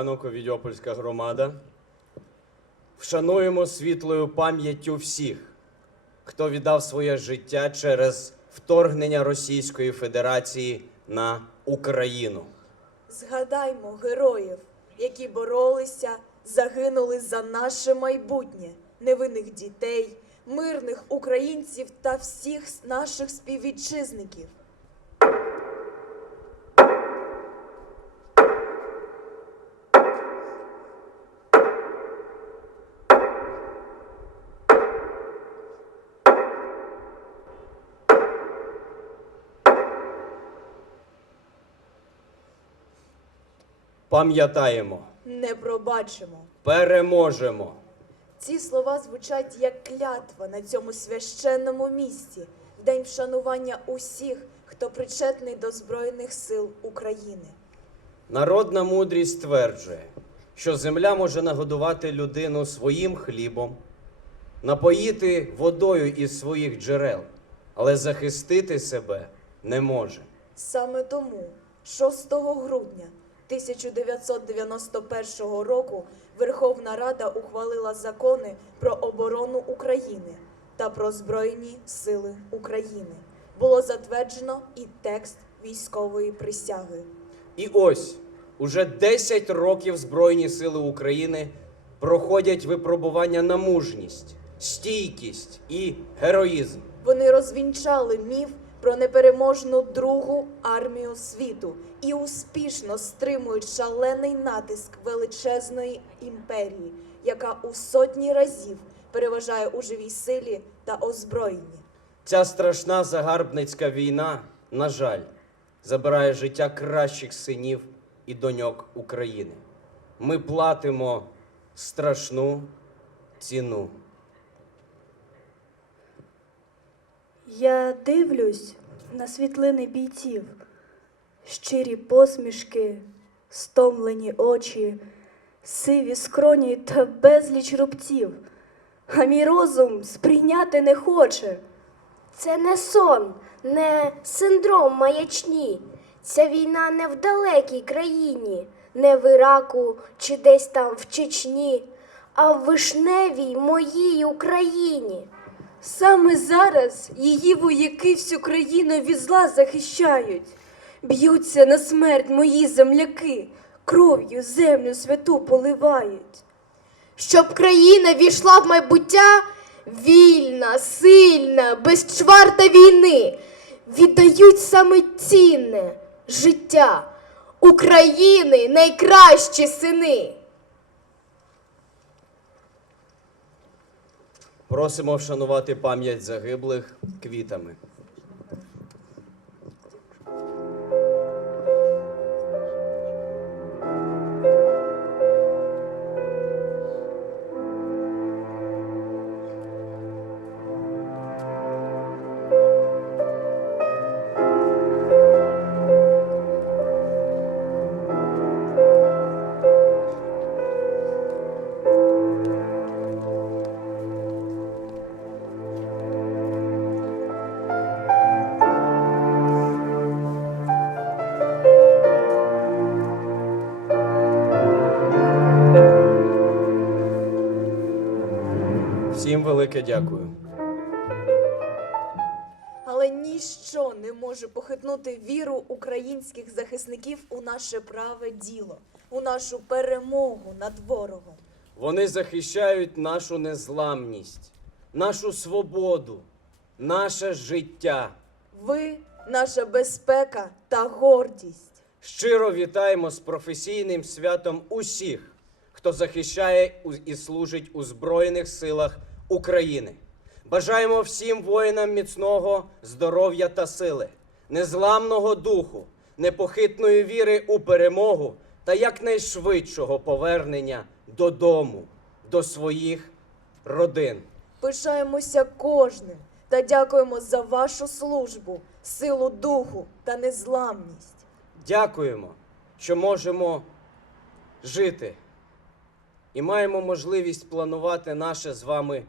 Ранок, Овідьопольська громада. Вшануємо світлою пам'яттю всіх, хто віддав своє життя через вторгнення Російської Федерації на Україну. Згадаймо героїв, які боролися, загинули за наше майбутнє, невинних дітей, мирних українців та всіх наших співвітчизників. Пам'ятаємо, Не пробачимо. переможемо. Ці слова звучать як клятва на цьому священному місці, день вшанування усіх, хто причетний до Збройних сил України. Народна мудрість стверджує, що земля може нагодувати людину своїм хлібом, напоїти водою із своїх джерел, але захистити себе не може. Саме тому 6 грудня 1991 року Верховна Рада ухвалила закони про оборону України та про Збройні Сили України. Було затверджено і текст військової присяги. І ось уже 10 років Збройні Сили України проходять випробування на мужність, стійкість і героїзм. Вони розвінчали міф про непереможну другу армію світу і успішно стримують шалений натиск величезної імперії, яка у сотні разів переважає у живій силі та озброєнні. Ця страшна загарбницька війна, на жаль, забирає життя кращих синів і доньок України. Ми платимо страшну ціну. Я дивлюсь на світлини бійців, щирі посмішки, стомлені очі, сиві скроні та безліч рубців, а мій розум сприйняти не хоче. Це не сон, не синдром маячні. Ця війна не в далекій країні, не в Іраку чи десь там в Чечні, а в вишневій моїй Україні. Саме зараз її вояки всю країну від зла захищають. Б'ються на смерть мої земляки, кров'ю землю святу поливають. Щоб країна війшла в майбуття вільна, сильна, без чварта війни, віддають саме цінне життя України найкращі сини. Просимо вшанувати пам'ять загиблих квітами. Велике дякую. Але ніщо не може похитнути віру українських захисників у наше праве діло, у нашу перемогу над ворогом. Вони захищають нашу незламність, нашу свободу, наше життя. Ви наша безпека та гордість. Щиро вітаємо з професійним святом усіх, хто захищає і служить у Збройних силах України. Бажаємо всім воїнам міцного здоров'я та сили, незламного духу, непохитної віри у перемогу та якнайшвидшого повернення додому, до своїх родин. Пишаємося кожним та дякуємо за вашу службу, силу духу та незламність. Дякуємо, що можемо жити і маємо можливість планувати наше з вами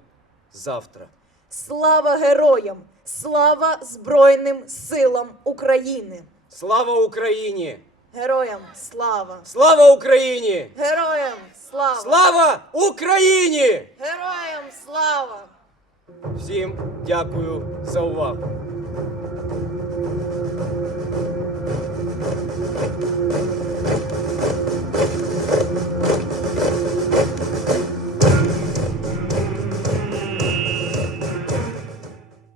завтра. Слава героям! Слава Збройним силам України! Слава Україні! Героям слава! Слава Україні! Героям слава! Слава Україні! Героям слава! Всім дякую за увагу!